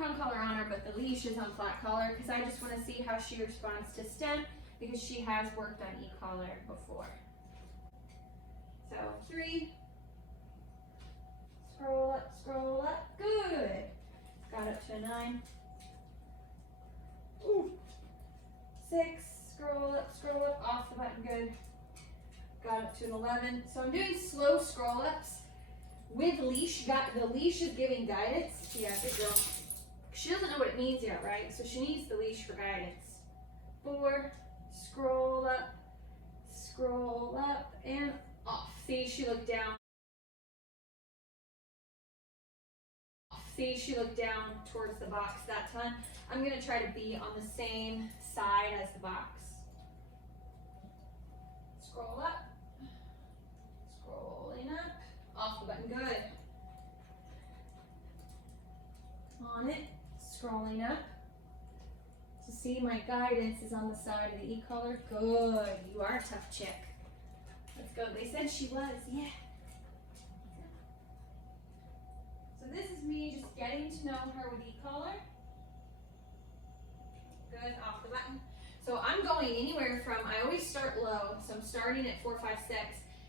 prong collar on her, but the leash is on flat collar because I just want to see how she responds to stem because she has worked on e-collar before. So 3, scroll up, good. Got up to a 9. Ooh. 6, scroll up, off the button, good. Got up to an 11. So I'm doing slow scroll ups with leash. The leash is giving guidance. Yeah, good girl. She doesn't know what it means yet, right? So she needs the leash for guidance. 4, scroll up, and off. See, she looked down. See, she looked down towards the box that time. I'm gonna try to be on the same side as the box. Scroll up, scrolling up, off the button, good. On it, scrolling up. So see, my guidance is on the side of the e-collar. Good, you are a tough chick. Let's go. They said she was, yeah. So this is me just getting to know her with e-collar. Good, off the button. So I'm going anywhere from, I always start low, so I'm starting at 4, 5, 6,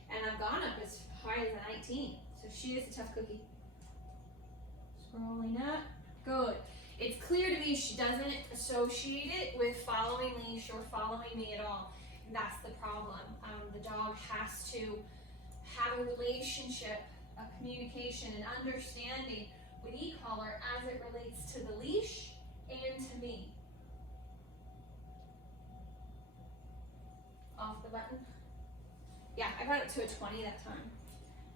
and I've gone up as high as a 19. So she is a tough cookie. Scrolling up, good. It's clear to me she doesn't associate it with following leash or following me at all. And that's the problem. The dog has to have a relationship, a communication, and understanding with e-collar as it relates to the leash and to me. Off the button. Yeah, I got it to a 20 that time.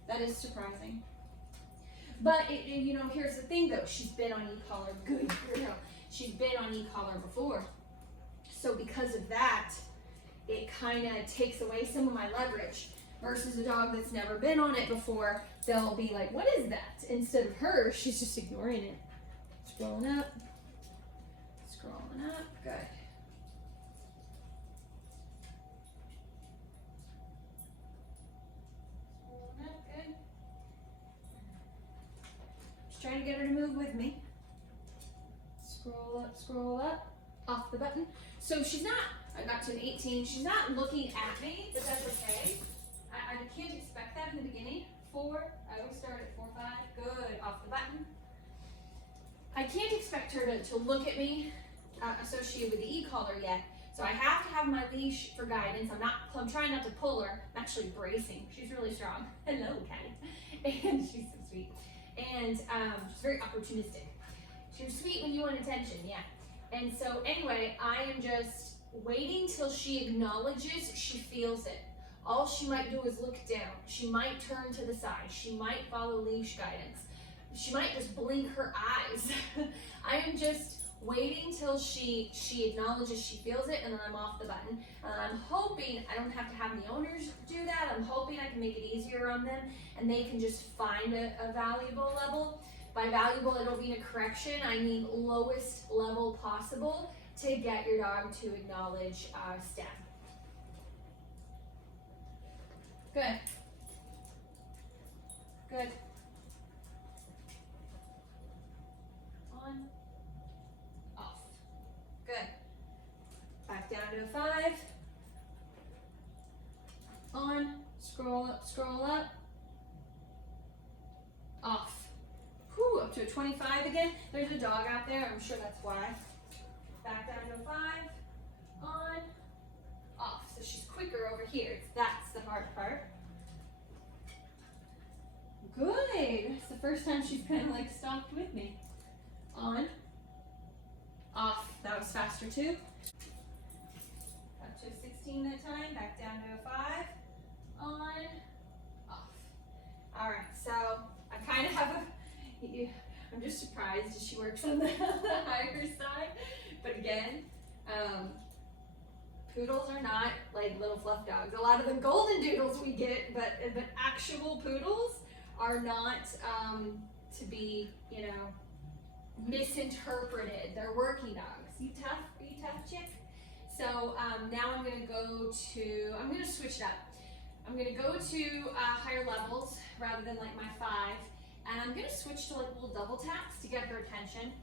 That is surprising. But, you know, here's the thing though. She's been on e-collar. Good girl. She's been on e-collar before. So because of that, it kind of takes away some of my leverage. Versus a dog that's never been on it before, they'll be like, what is that? Instead of her, she's just ignoring it. Scrolling up. Scrolling up. Good. Trying to get her to move with me. Scroll up, off the button. So she's not, I got to an 18, she's not looking at me, but that's okay. I can't expect that in the beginning. 4, I always start at 4, 5, good, off the button. I can't expect her to look at me associated with the e-collar yet. So I have to have my leash for guidance. I'm trying not to pull her. I'm actually bracing. She's really strong. Hello, Caddy. And she's so sweet. And she's very opportunistic. She's sweet when you want attention, yeah. And so anyway, I am just waiting till she acknowledges she feels it. All she might do is look down. She might turn to the side. She might follow leash guidance. She might just blink her eyes. I am just waiting till she acknowledges she feels it, and then I'm off the button. And I'm hoping I don't have to have the owners do that. I'm hoping I can make it easier on them, and they can just find a valuable level. By valuable, I don't mean a correction. I mean lowest level possible to get your dog to acknowledge stem. Good. Good. On. Off. Good. Back down to a 5. On. Scroll up. Off. Whew, up to a 25 again. There's a dog out there. I'm sure that's why. Back down to a 5. On. Off. So she's quicker over here. That's the hard part. Good. It's the first time she's kind of like stopped with me. On. Off. That was faster too. Up to a 16 that time. Back down to a 5. On. Off. All right. So I kind of have I'm just surprised that she works on the higher side. But again, poodles are not like little fluff dogs. A lot of the golden doodles we get, but actual poodles are not to be, misinterpreted. They're working dogs. You tough? Are you tough, chick? So now I'm gonna switch it up. I'm gonna go to higher levels rather than like my 5. And I'm gonna switch to like little double taps to get her attention.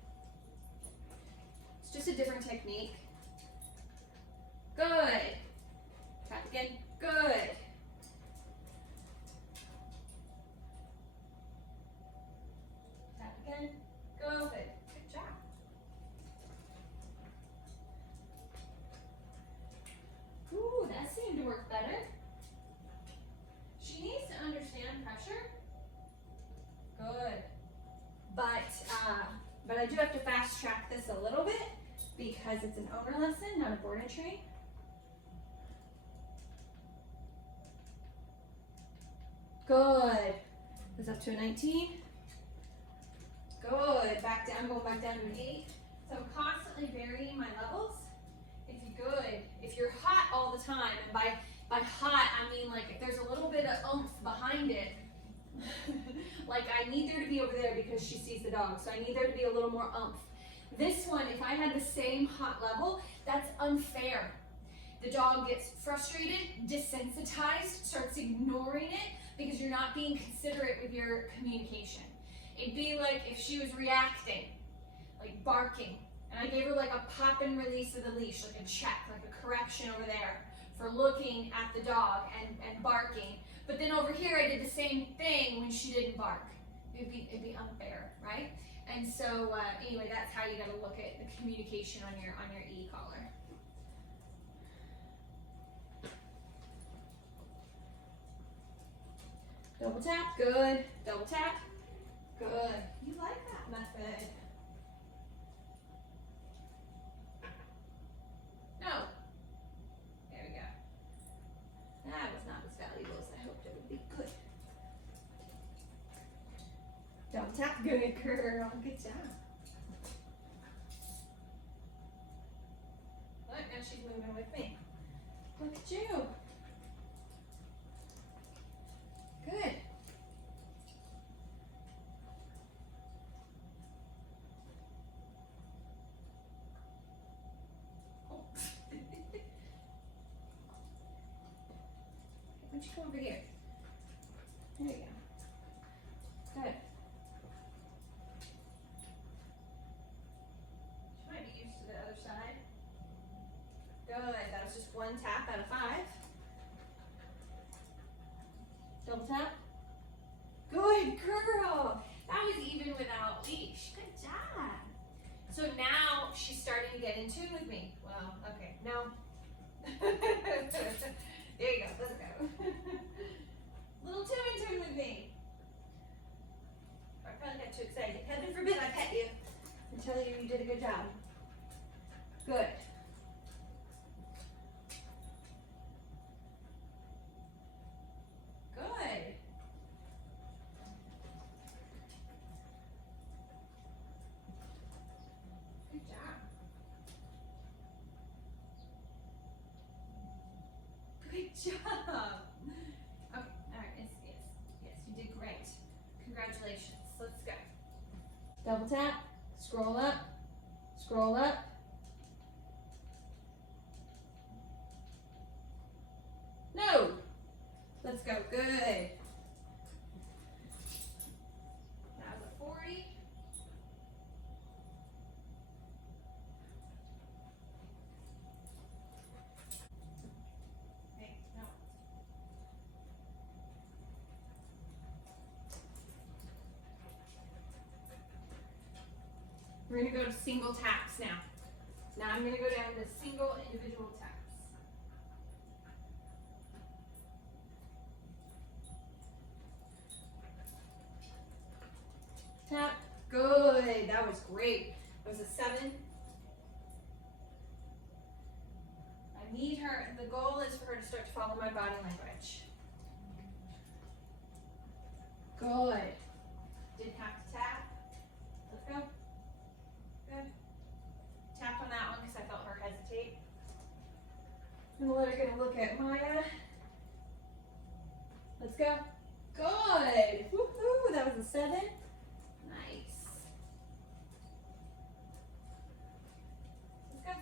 It's just a different technique. Good. Tap again. Good. Tap again. Good. Good job. Ooh, that seemed to work better. She needs to understand pressure. Good. But I do have to fast track this a little bit because it's an owner lesson, not a board and train. Good. Goes up to a 19. Good. Back down. I'm going back down to an 8. So I'm constantly varying my levels. It's good. If you're hot all the time, and by hot I mean like if there's a little bit of oomph behind it, like I need there to be over there because she sees the dog, so I need there to be a little more oomph. This one, if I had the same hot level, that's unfair. The dog gets frustrated, desensitized, starts ignoring it because you're not being considerate with your communication. It'd be like if she was reacting, like barking, and I gave her like a pop and release of the leash, like a check, like a correction over there for looking at the dog and barking. But then over here I did the same thing when she didn't bark. It'd be unfair, right? And so anyway, that's how you got to look at the communication on your e-collar. Double tap, good. Double tap, good. You like that method? No. There we go. That was not as valuable as I hoped it would be. Good. Double tap, good girl. Good job. Look, now she's moving with me. Look at you. Good. Oh. Why don't you come over here? There you go. Good. She might be used to the other side. Good. That was just 1 tap out of 5. Double tap. Good girl. That was even without leash. Good job. So now she's starting to get in tune with me. Well, okay. Now. There you go. Let's go. Little too in tune with me. I probably got too excited. Heaven forbid I pet you and tell you you did a good job. Good. Good. Good job. Good job. Okay, all right, yes, you did great. Congratulations. Let's go. Double tap, scroll up, scroll up. No. Let's go. Good. That was a 40. Hey, no. We're going to go to single taps now. Now I'm going to go down to single individual taps. Tap. Good. That was great. That was a 7. I need her. The goal is for her to start to follow my body language. Good. Didn't have to tap. Let's go. Good. Tap on that one because I felt her hesitate. I'm gonna let her get a look at Maya. Let's go. Good. Woohoo! That was a 7. Nice. Let's go.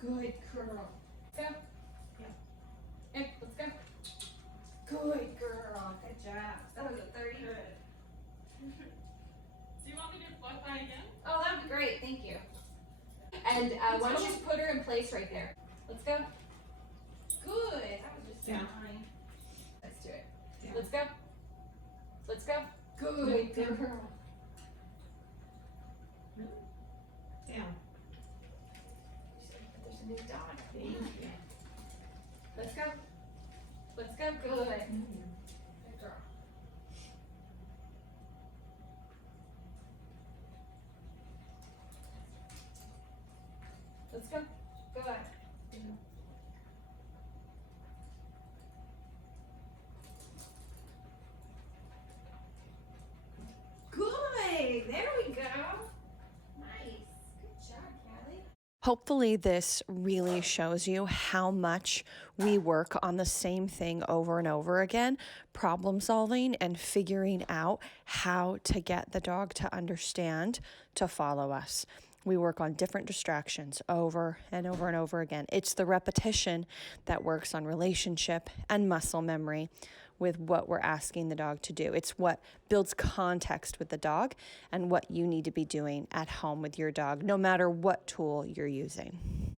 Good. Good girl. go. Yeah. Let's go. Good girl. Good job. That was a 30. Good. Do you want me to walk by again? Oh, that would be great. Thank you. And why don't you just put her in place right there? Let's go. Good. That was just fine. Let's do it. Yeah. Let's go. Let's go. Good girl. Down. There's a new dog. Thank you. Let's go. Let's go. Good. Good girl. Let's go. Good. Good. There we go. Nice. Good job, Callie. Hopefully this really shows you how much we work on the same thing over and over again, problem solving and figuring out how to get the dog to understand to follow us. We work on different distractions over and over and over again. It's the repetition that works on relationship and muscle memory with what we're asking the dog to do. It's what builds context with the dog and what you need to be doing at home with your dog, no matter what tool you're using.